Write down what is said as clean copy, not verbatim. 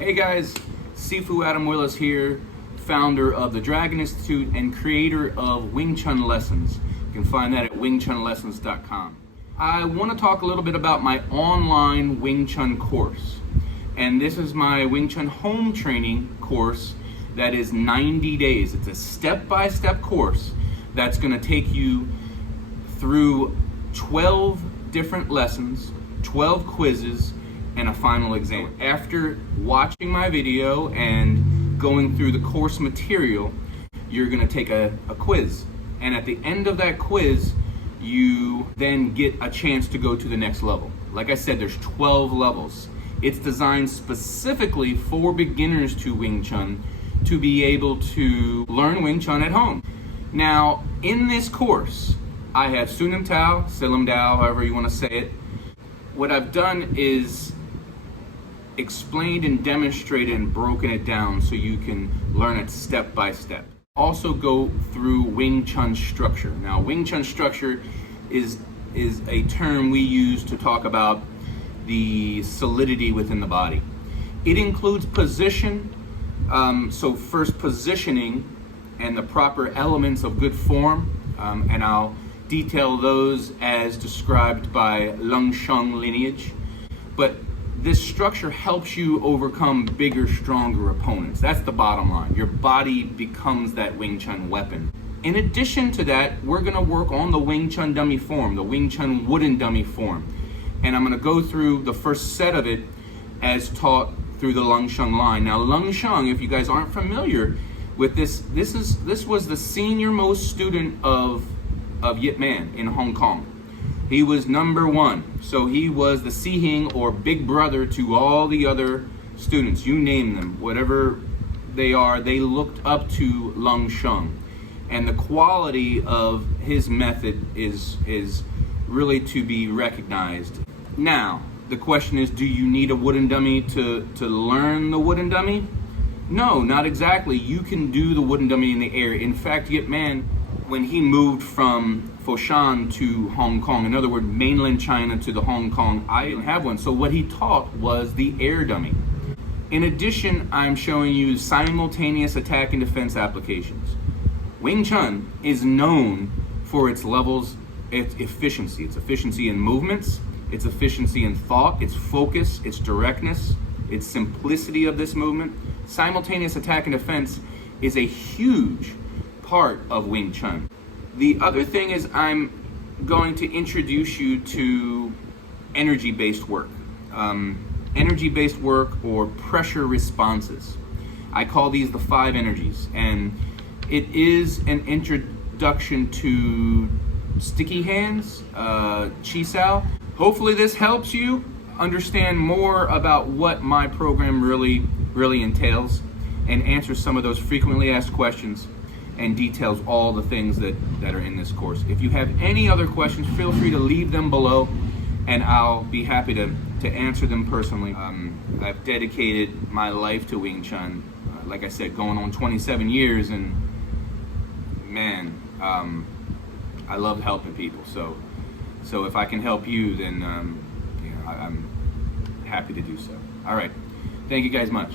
Hey guys, Sifu Adam Willis here, founder of the Dragon Institute and creator of Wing Chun Lessons. You can find that at wingchunlessons.com. I want to talk a little bit about my online Wing Chun course. And this is my Wing Chun home training course that is 90 days. It's a step-by-step course that's going to take you through 12 different lessons, 12 quizzes, and a final exam. After watching my video and going through the course material, you're going to take a quiz. And at the end of that quiz, you then get a chance to go to the next level. Like I said, there's 12 levels. It's designed specifically for beginners to Wing Chun to be able to learn Wing Chun at home. Now, in this course, I have Siu Nim Tao, Sil Lim Tao, however you want to say it. What I've done is explained and demonstrated and broken it down so you can learn it step by step. Also go through Wing Chun Structure. Now, Wing Chun Structure is a term we use to talk about the solidity within the body. It includes position, so first positioning and the proper elements of good form, and I'll detail those as described by Leung Sheung lineage. But this structure helps you overcome bigger, stronger opponents. That's the bottom line. Your body becomes that Wing Chun weapon. In addition to that, we're gonna work on the Wing Chun Dummy Form, the Wing Chun wooden dummy form. And I'm gonna go through the first set of it as taught through the Leung Sheung line. Now, Leung Sheung, if you guys aren't familiar with this was the senior most student of Yip Man in Hong Kong. He was #1, so he was the Sihing or big brother to all the other students. You name them, whatever they are, they looked up to Leung Sheung. And the quality of his method is really to be recognized. Now, the question is, do you need a wooden dummy to learn the wooden dummy? No, not exactly. You can do the wooden dummy in the air. In fact, Yip Man, when he moved from Foshan to Hong Kong, in other words, mainland China to the Hong Kong, I didn't have one. So what he taught was the air dummy. In addition, I'm showing you simultaneous attack and defense applications. Wing Chun is known for its levels, its efficiency. Its efficiency in movements, its efficiency in thought, its focus, its directness, its simplicity of this movement. Simultaneous attack and defense is a huge part of Wing Chun. The other thing is I'm going to introduce you to energy-based work. Energy-based work or pressure responses. I call these the 5 energies, and it is an introduction to sticky hands, Chi Sao. Hopefully this helps you understand more about what my program really entails and answers some of those frequently asked questions and details all the things that are in this course. If you have any other questions, feel free to leave them below and I'll be happy to answer them personally. I've dedicated my life to Wing Chun, like I said, going on 27 years, and man, I love helping people. So if I can help you, then I'm happy to do so. All right, thank you guys much.